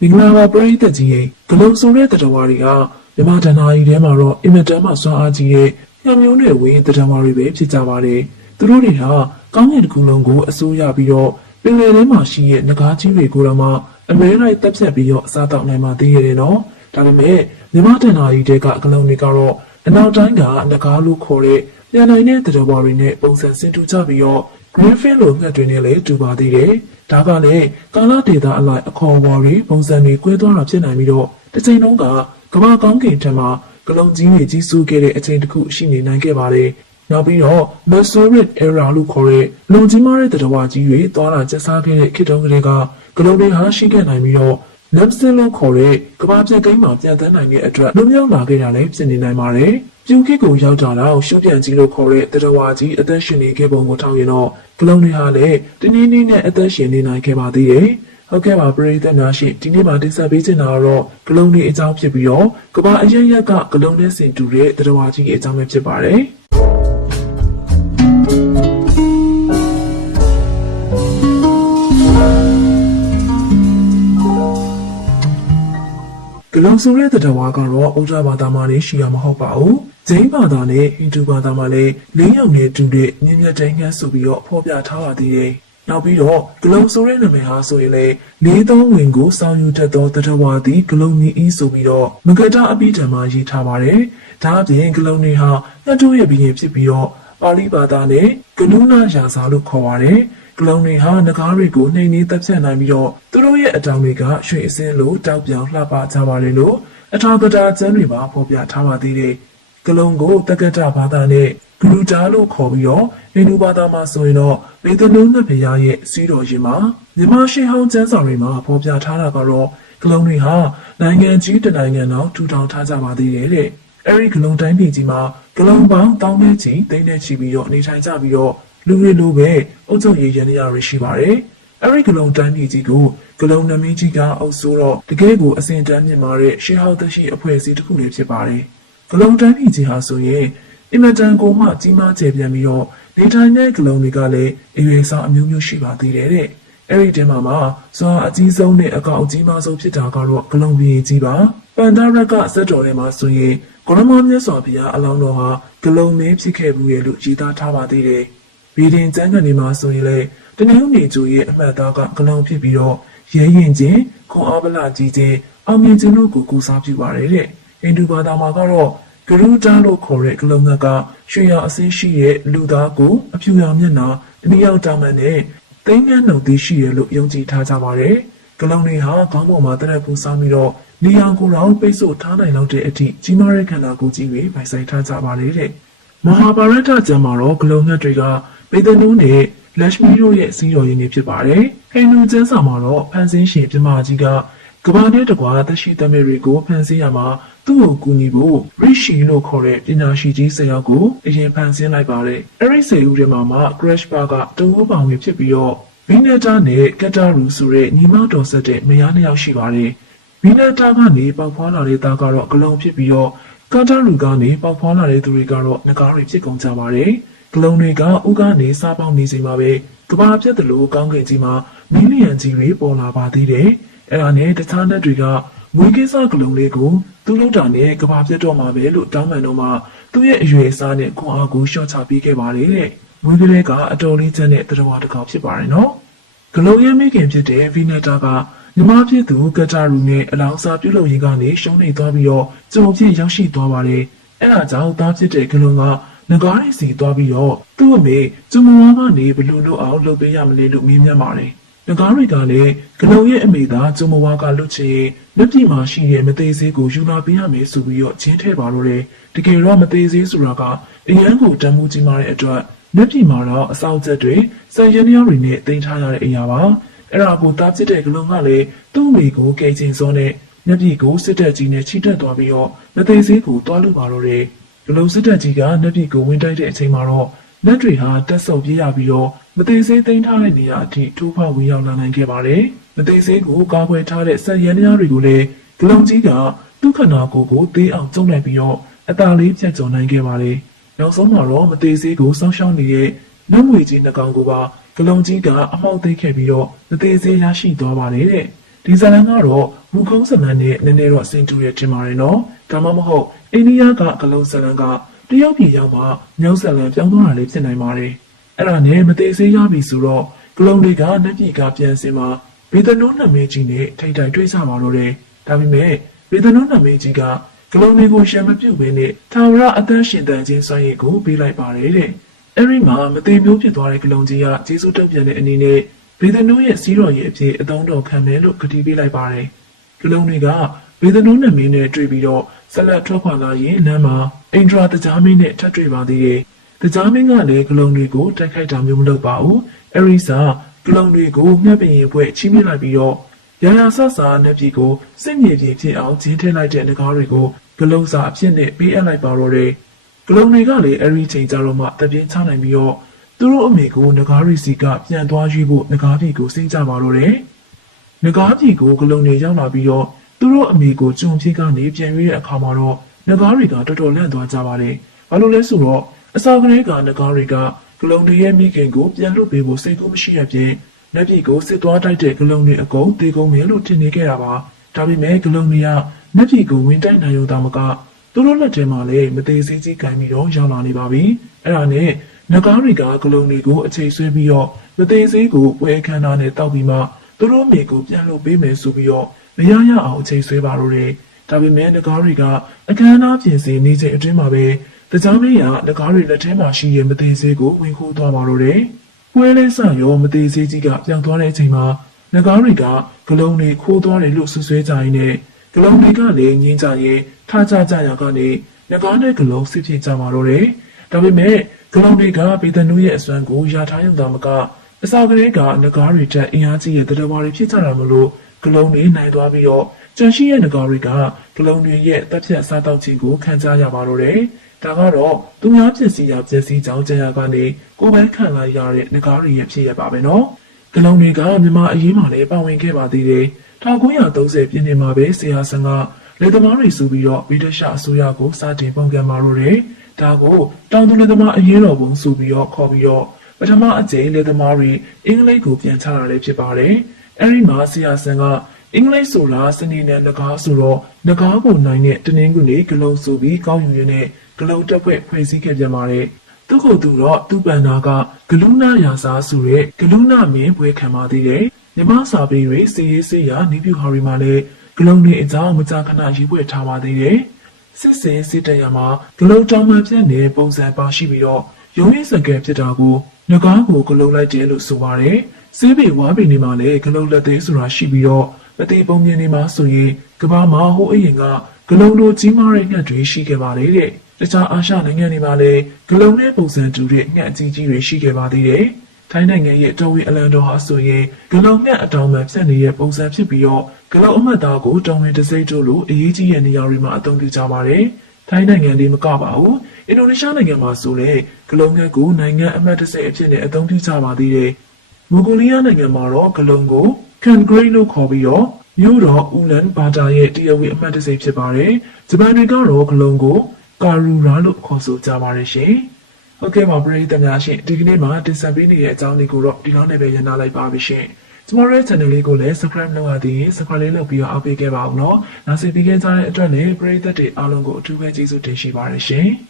မင်္ဂလာပါပရိသတ်ကြီးရဲ့ဂလုံးဆိုတဲ့တတဝါတွေကမြမတနာကြီးထဲမှာတော့အင်မတန်မှစွမ်းအားကြီးတဲ့ညမျိုးနဲ့ဝင်းတတဝါတွေပဲဖြစ်ကြပါတယ်။သူတို့တွေဟာကောင်းကင်တစ်ခုလုံးကိုအစိုးရပြီးတော့ပင်လယ်ထဲမှာရှိတဲ့ငကားကြီးတွေကိုတော့မှအမဲလိုက်တက်ဖြတ်ပြီးတော့အစားတောက်နိုင်မှသိရတယ်နော်။ဒါပေမဲ့မြမတနာကြီးတွေကဂလုံးတွေကတော့အနောက်တိုင်းကငကားလို့ခေါ်တဲ့ပြန်နိုင်တဲ့တတဝါတွေနဲ့ပုံစံဆင်တူကြပြီးတော့ Greenfield လို့ငှက်တွေနဲ့လည်းတူပါသေးတယ်။ဒါကလည်းကာလဒေတာအလိုက်အခေါ်အဝေါ်တွေပုံစံတွေကွဲသွားတာဖြစ်နိုင်ပြီးတော့တစ်ချိန်လုံးကကမ္ဘာကောင်းကင်ထက်မှာဂလုံးကြီးတွေကြီးစိုးခဲ့တဲ့အချိန်တစ်ခုရှိနေနိုင်ခဲ့ပါတယ်။နောက်ပြီးတော့ Mesozoic era လို့ခေါ်တဲ့လုံကြီးမားတဲ့တဝါကြီးတွေသွားလာကျဆားခဲ့တဲ့ခေတ်တုန်းကတည်းကဂလုံးတွေဟာရှိခဲ့နိုင်ပြီးတော့ Limestone လို့ခေါ်တဲ့ကမ္ဘာပြက်ကိန်းမှာပြန်တန်းနိုင်တဲ့အတွက်လွန်မြောက်လာခဲ့တာလည်းဖြစ်နေနိုင်ပါတယ်။ပြူခေတ်ကိုရောက်တာတော့ရှုပ်ပြန်ကြီးလို့ခေါ်တဲ့တဝါကြီးအသက်ရှင်နေခဲ့ပုံကိုထောက်ရင်တော့ဂလုံးတွေဟာလည်းတနည်းနည်းနဲ့အသက်ရှင်နေနိုင်ခဲ့ပါသေးတယ်။ဟုတ်ကဲ့ပါပရိသတ်များရှိဒီနေ့မှာတင်ဆက်ပေးချင်တာကတော့ဂလုံးတွေအကြောင်းဖြစ်ပြီးတော့ကမ္ဘာအရက်ရက်ကဂလုံးနဲ့ဆင်တူတဲ့တဝါကြီးအကြောင်းပဲဖြစ်ပါတယ်။ဂလုံးဆိုတဲ့တဝါကတော့ဥဒ္ဓဘာသာမှာလည်းရှိရမှာမဟုတ်ပါဘူး။ဂျိန်းဘာသာနဲ့ဟိန္ဒူဘာသာမှာလည်း၄ယောက်နဲ့တူတဲ့မြင့်မြတ်တိုင်းငန်းဆိုပြီးတော့ဖော်ပြထားပါသေးတယ်။နောက်ပြီးတော့ဂလုံးဆိုတဲ့နာမည်ဟာဆိုရင်လေ၄သုံးဝင်ကိုစောင်းယူတတ်သောတဝါသည်ဂလုံးမီအီဆိုပြီးတော့မကတအပိဓမ္မာရေးထားပါတယ်။ဒါအပြင်ဂလုံးတွေဟာညတ်တို့ရဲ့ဘီရင်ဖြစ်ပြီးတော့ပါဠိဘာသာနဲ့ကနုနာရာဇာလို့ခေါ်ပါတယ်။ဂလုံးတွေဟာငကားတွေကိုနှိမ်နှင်းတပ်ဖြတ်နိုင်ပြီးတော့သူတို့ရဲ့အတောင်တွေကရွှေအစင်းလိုတောက်ပြောင်လှပကြပါတယ်လို့အထာကတာကျမ်းတွေမှာဖော်ပြထားပါသေးတယ်။ဂလုံးကိုတက္ကတဘာသာနဲ့ဂရုတာလို့ခေါ်ပြီးတော့ဟိန္ဒူဘာသာမှာဆိုရင်တော့လေသနုနတ်ဘုရားရဲ့စီးတော်ရင်မှာမြန်မာရှေးဟောင်းကျမ်းစာတွေမှာဖော်ပြထားတာကတော့ဂလုံးတွေဟာနိုင်ငံကြီးတစ်နိုင်ငံတော်ထူထောင်ထားကြပါသေးတယ်တဲ့။အဲဒီဂလုံးတိုင်းပြည်ကြီးမှာဂလုံးပေါင်းတောင်းနဲ့ချီတိတ်နဲ့ချီပြီးတော့နေထိုင်ကြပြီးတော့လူတွေလိုပဲအုပ်ချုပ်ရေးရန်ရာတွေရှိပါတယ်။အဲဒီဂလုံးတိုင်းပြည်ကြီးကိုဂလုံးနမင်းကြီးကအုပ်စိုးတော့တကယ်ကိုအစဉ်တန်းမြင့်မာတဲ့ရှေးဟောင်းသက်ရှိအဖွဲ့အစည်းတစ်ခုလည်းဖြစ်ပါတယ်။ဂလုံးတိုင်းပြည်ကြီးဟာဆိုရင်အင်မတန်ကိုမှကြီးမားကျယ်ပြန့်ပြီးတော့နေထိုင်တဲ့ဂလုံးတွေကလည်းအရွယ်ဆောင်အမျိုးမျိုးရှိပါသေးတယ်တဲ့။အဲဒီတဲမှာစွာအကြီးဆုံးနဲ့အကောင်အကြီးမားဆုံးဖြစ်တာကတော့ဂလုံးပြည်ကြီးပါ။ပန္ဒရကဇက်တော်ထဲမှာဆိုရင်ဂရမမြတ်စွာဘုရားအလောင်းတော်ဟာဂလုံးမင်းဖြစ်ခဲ့ဘူးရဲ့လို့ရည်သားထားပါသေးတယ်။ဗီဒင်ကျမ်းကနေမှာဆိုရင်လည်းတနင်္ဂနွေကျိုးရဲ့အမှတ်သားကဂလုံးဖြစ်ပြီးတော့ရဲရင်ချင်းခွန်အားဗလာကြီးချင်းအောင်မြင်ခြင်းတို့ကိုကူစားပြုပါတယ်တဲ့။ဟိန္ဒူဘာသာမှာကတော့ဂရုတာလို့ခေါ်တဲ့ဂလုံးငက်ကရွှေရအစင်းရှိတဲ့လူသားကိုအဖြူရောင်မျက်နှာတနည်းအောင်တောင်းမှန်တဲ့သိန်းငန်းနှုတ်သီးရှိရလို့ယုံကြည်ထားကြပါတယ်။ဂလုံးတွေဟာခေါင်းပေါ်မှာတက်ပူစားပြီးတော့နေရာကိုယ်တော်ပိတ်ဆို့ထားနိုင်လောက်တဲ့အထိကြီးမားတဲ့ခန္ဓာကိုယ်ကြီးတွေပိုင်ဆိုင်ထားကြပါတယ်တဲ့။မဟာဗာရတကျမ်းမှာတော့ဂလုံးငက်တွေကပေတနုနဲ့လက်ရှမီတို့ရဲ့စီးတော်ရင်းတွေဖြစ်ပါတယ်။ဟိန္ဒူကျမ်းစာမှာတော့ဖန်ဆင်းရှင်ပြမကြီးကကဘာနဲ့တကွာသက်ရှိသမီးတွေကိုဖန်ဆင်းရမှာသူ့ကိုကူညီဖို့ရိရှိလို့ခေါ်တဲ့ပညာရှိကြီး၁၀ယောက်ကိုအရင်ဖန်ဆင်းလိုက်ပါတယ်။အဲဒီ၁၀ဦးထဲမှာCrash Bar ကတဝူပေါင်ဝင်ဖြစ်ပြီးတော့ဗီနက်တာနဲ့ကက်တာရူဆိုတဲ့ညီမတော်ဆက်တဲ့မယားနှစ်ယောက်ရှိပါတယ်။ဗီနက်တာကနေပေါက်ဖွာလာတဲ့သားကတော့ဂလုံးဖြစ်ပြီးတော့ကက်တာရူကနေပေါက်ဖွာလာတဲ့သူတွေကတော့ငကားတွေဖြစ်ကုန်ကြပါတယ်။ဂလုံးတွေကဥကနေစားပေါက်နေချိန်မှာပဲကဘာပြတ်တယ်လို့ကောင်းကင်ကြီးမှာမီလီယံကြီးတွေပေါ်လာပါသေးတယ်။အဲ့ဒါနဲ့တခြားnetတွေကမွေးကိစ္စဂလုံးလေးကိုသူ့လောက်တာနဲ့ကဘာပြတ်တော့မှာပဲလို့တောင်းပန်တော့မှသူ့ရဲ့အရွယ်အစားနဲ့ခွန်အားကိုရှော့ချပေးခဲ့ပါတယ်တဲ့။မွေးကလေးကအတော်လေးချက်နဲ့တရဝါတစ်ကောင်ဖြစ်ပါတယ်နော်။ဂလုံးရဲ့မိခင်ဖြစ်တဲ့ဗီနက်တာကညီမဖြစ်သူကက်တာရူနဲ့အလောင်းစားပြုတ်လို့ရင်းကနေရှုံးနေသွားပြီးတော့ကြုံဖြစ်ရောက်ရှိသွားပါတယ်။အဲ့ဒါကြောင့်သားဖြစ်တဲ့ဂလုံးကငကားရီစီသွားပြီးတော့သူ့အမေကျမဝါကနေဘလူလို့အောင်လုပ်ပေးရမလဲလို့မေးမြန်းပါတယ်။ငကားတွေကလည်းဂလုံးရဲ့အမေသားကျမဝါကလွတ်ချင်လက်ပြည်မှာရှိတဲ့မသေးသေးကိုယူလာပေးရမယ်ဆိုပြီးတော့ချင်းထဲပါတော့တယ်။တကယ်တော့မသေးသေးဆိုတာကအရန်ကိုတမ်းမှုကြီးမားတဲ့အတွက်လက်ပြည်မှာတော့အစောက်ချက်တွေစံရင်းများတွေနဲ့တင်ထားရတဲ့အရာပါ။အဲ့ဒါကိုတားဖြစ်တဲ့ဂလုံးကလည်းသူ့အမေကိုကယ်ချင်စောနဲ့လက်ပြည်ကိုစစ်တပ်ကြီးနဲ့ချိတက်သွားပြီးတော့မသေးသေးကိုတွားလို့ပါတော့တယ်။ဂလုံးစစ်တပ်ကြီးကလက်ပြည်ကိုဝင်တိုက်တဲ့အချိန်မှာတော့လက်တွေဟာတက်ဆုပ်ပြေးရပြီးတော့မသေးသေးသိမ်းထားတဲ့နေရာအထိထိုးဖောက်ဝင်ရောက်လာနိုင်ခဲ့ပါတယ်။မသေးသေးကိုကာကွယ်ထားတဲ့စံရန်များတွေကိုလည်းဂလုံးကြီးကသူ့ခန္ဓာကိုယ်ကိုသေးအောင်ကျုံလိုက်ပြီးတော့အသာလေးပြတ်ကျော်နိုင်ခဲ့ပါတယ်။နောက်ဆုံးမှာတော့မသေးသေးကိုစောင်းရှောင်းနေတဲ့နှမွေကြီးနှကောင်ကိုပါဂလုံးကြီးကအမှောက်သိမ်းခဲ့ပြီးတော့မသေးသေးရရှိသွားပါတယ်တဲ့။ ဒီဇလန်ကတော့ဝူခုံးဇလန်နဲ့နည်းနည်းတော့အဆင်တူရတင်ပါတယ်နော်ဒါမှမဟုတ်အိန္ဒိယကဂလုံးဇလန်ကတရုတ်ပြည်ရောက်မှမြောက်ဇလန်ပြောင်းသွားတာလေးဖြစ်နိုင်ပါတယ်အဲ့ဒါနဲ့မသေးသေးရပြီဆိုတော့ဂလုံးတွေကနက်ပြည်ကပြန်စင်မှာဘေဒနိုးနမင်းကြီးနဲ့ထိတ်တိုင်တွေ့ကြပါတော့တယ်ဒါပေမဲ့ဘေဒနိုးနမင်းကြီးကဂလုံးတွေကိုရှမ်းမပြုတ်ဘဲနဲ့ထာဝရအသက်ရှင်တန်ခြင်းစွမ်းရည်ကိုပေးလိုက်ပါတယ်တဲ့အဲ့ဒီမှာမသေးမျိုးဖြစ်သွားတဲ့ဂလုံးကြီးကကျေးဇူးတုံ့ပြန်တဲ့အနေနဲ့ဘေဒနိုးရဲ့စီးတော်ရဲ့အဖြစ်အသုံးတော်ခံမယ်လို့ကတိပေးလိုက်ပါတယ်ဂလုံးတွေကဘေဒနိုးနမင်းနဲ့တွေ့ပြီးတော့ဆက်လက်ထွက်ခွာလာရင်လမ်းမှာအင်ဒရာတကြားမင်းနဲ့ထပ်တွေ့ပါသေးတယ်တကြားမင်းကလည်းဂလုံးတွေကိုတိုက်ခိုက်တာမျိုးမလုပ်ပါဘူးအရီစာဂလုံးတွေကိုမျက်ပင်ရင်ဖွဲ့ချိမိလိုက်ပြီးတော့ရာရာဆဆာနဲ့ပြည်ကိုစစ်မြေပြင်ဖြစ်အောင်ဂျင်းထည့်လိုက်တဲ့ငကားတွေကိုဂလုံးစာအဖြစ်နဲ့ပေးအပ်လိုက်ပါတော့တယ်ဂလုံးတွေကလည်းအရီချိန်ကြတော့မှတပြင်းချနိုင်ပြီးတော့သူတို့အမေကိုငကားရီစီကပြန်သွားရွေးဖို့ငကားပြည်ကိုစိတ်ကြပါတော့တယ်ငကားပြည်ကိုဂလုံးတွေရောက်လာပြီးတော့သူတို့အမေကိုကြုံဖြစ်ကနေပြန်ရွေးတဲ့အခါမှာတော့ငကားတွေကတော်တော်လန့်သွားကြပါတယ်ဘာလို့လဲဆိုတော့အစာကလေးကငကားတွေကဂလုံးတွေရဲ့မိခင်ကိုပြန်လွတ်ပေးဖို့စိတ်ကူးမရှိရပြင်လက်ပြည်ကိုစစ်သွားတိုက်တဲ့ဂလုံးတွေအကုန်တေကုန်မယ်လို့ထင်နေခဲ့တာပါဒါပေမဲ့ဂလုံးတွေကလက်ပြည်ကိုဝင်တိုက်နိုင်ရုံသာမကသူတို့လက်ထဲမှာလည်းမသေးသေးကြီးကင်ပြီးတော့ရောက်လာနေပါပြီအဲ့ဒါနဲ့ငကားတွေကဂလုံးတွေကိုအချိန်ဆွဲပြီးတော့မသေးသေးကိုပွဲခမ်းနားနဲ့တောက်ပြီးမှသူတို့မိကိုပြန်လွတ်ပေးမယ်ဆိုပြီးတော့မရရအောင်အချိန်ဆွဲပါတော့တယ်ဒါပေမဲ့ငကားတွေကအခမ်းအနားပြင်ဆင်နေချိန်အတွင်းမှာပဲတကြားမင်းကငကားတွေလက်ထဲမှာရှိတဲ့မသေးသေးကိုဝင်ခိုးသွားပါတော့တယ်။ပွဲလဲဆရောမသေးသေးကြီးကပြောင်းသွားတဲ့အချိန်မှာငကားတွေကဂလုံးတွေခိုးသွားတယ်လို့ဆွဆွဲကြရင်းနဲ့ဂလုံးတွေကလည်းငင်းကြရင်ထားကြကြရာကနေငကားနဲ့ဂလုံးစစ်ဖြစ်ကြပါတော့တယ်။ဒါပေမဲ့ဂလုံးတွေကဘေဒနိုးရဲ့အစွမ်းကိုယာထားရုံသာမကအစာကလေးကငကားတွေတက်အင်အားကြီးရဲ့တရဝါတွေဖြစ်ကြတာမလို့ဂလုံးတွေနိုင်သွားပြီးတော့ကျန်ရှိရဲ့ငကားတွေကဂလုံးတွေရဲ့တပ်ဖြတ်စားတောက်ခြင်းကိုခံကြရပါတော့တယ်။ဒါကတော့သူများပစ္စည်းကြောင့်ကြံရကနေကိုယ်ပဲခံလာရတဲ့ငကားတွေရဲ့ဖြစ်ရပါပဲနော်။ဂလုံးတွေကမြန်မာအရေးမှာလည်းပါဝင်ခဲ့ပါသေးတယ်။1930ပြည့်နှစ်မှာပဲဆရာဆန်ကလေသမားတွေစုပြီးတော့ဗြိတိရှအစိုးရကိုစတင်ပုံကံมาလို့တယ်။ဒါကိုတောင်သူလေသမားအရေးတော်ပုံစုပြီးတော့ခေါ်ပြီးတော့ပထမအကြိမ်လေသမားတွေအင်္ဂလိပ်ကိုပြန်ချတာလည်းဖြစ်ပါတယ်။အဲဒီမှာဆရာဆန်ကအင်္ဂလိပ်ဆိုတာစနေနဲ့ငကားဆိုတော့ငကားကိုနိုင်တဲ့တနင်္ဂနွေဂလုံးစုပြီးကောင်းယူရင်းနဲ့ဂလုံးတက်ဖွဲ့ဖွဲ့စည်းခဲ့ပြန်ပါတယ်။သူ့ကိုယ်သူတော့သူ့ပန်နာကဂလူနာရာစာဆိုတဲ့ဂလူနာမင်းပွဲခံပါသေးတယ်။မြမစာပေတွေစီရေးစေးရာနေပြူဟာရီမှာလည်းဂလုံးတွေအကြောင်းမကြာခဏရေးပွဲထားပါသေးတယ်။စစ်စင်စစ်တရမှာဂလုံးတောင်မှပြတ်နေပုံစံပါရှိပြီးတော့ရုံးရင်းစကဲဖြစ်တာကိုငကားကိုဂလုံးလိုက်တယ်လို့ဆိုပါတယ်။စေးပေဝါပေနေမှာလည်းဂလုံးလက်သေးဆိုတာရှိပြီးတော့မတိပုံမြင်နေမှာဆိုရင်ကဘာမှာဟိုအရင်ကဂလုံးလိုကြီးမားတဲ့ငှက်တွေရှိခဲ့ပါလေတဲ့တခြားအာရှနိုင်ငံတွေမှာလည်းဂလုံးနဲ့ပုံစံတူတဲ့ငှက်အကြီးကြီးတွေရှိခဲ့ပါသေးတယ်ထိုင်းနိုင်ငံရဲ့တော်ဝီအလန်တော်ဟာဆိုရင်ဂလုံးငှက်အတောင်ပံဖြတ်နေတဲ့ပုံစံဖြစ်ပြီးတော့ဂလုံးအမှတ်သားကိုတောင်ဝင်တစိမ့်တို့လိုအရေးကြီးတဲ့နေရာတွေမှာအသုံးပြုကြပါတယ်ထိုင်းနိုင်ငံလေးမကပါဘူးအင်ဒိုနီးရှားနိုင်ငံမှာဆိုလည်းဂလုံးငှက်ကိုနိုင်ငံအမှတ်တစိမ့်အဖြစ်နဲ့အသုံးပြုကြပါသေးတယ်မွန်ဂိုလီးယားနိုင်ငံမှာတော့ဂလုံးကိုကန်ဂရိတ်လို့ခေါ်ပြီးတော့မြို့တော်ဦးလန်ဘာတာရဲ့တရားဝင်အမှတ်တစိဖြစ်ပါတယ်။ဂျပန်တွေကတော့ဂလုံးကိုကာရူရာလို့ခေါ်ဆိုကြပါတယ်ရှင်။ဟုတ်ကဲ့ပါပရိသတ်များရှင်ဒီကနေ့မှာတင်ဆက်ပေးနေတဲ့အကြောင်းလေးကိုတော့ဒီလောက်နဲ့ပဲရန်နာလိုက်ပါပြီရှင်။ကျွန်တော်ရဲ့ channel လေးကိုလည်း subscribe လုပ်ရသေးရင် subscribe လေးလုပ်ပြီးတော့အားပေးခဲ့ပါဦးနော်။နောက်ဆက်ပြီးခဲ့ကြတဲ့အတွက်လည်းပရိသတ်တွေအားလုံးကိုအထူးပဲကျေးဇူးတင်ရှိပါတယ်ရှင်။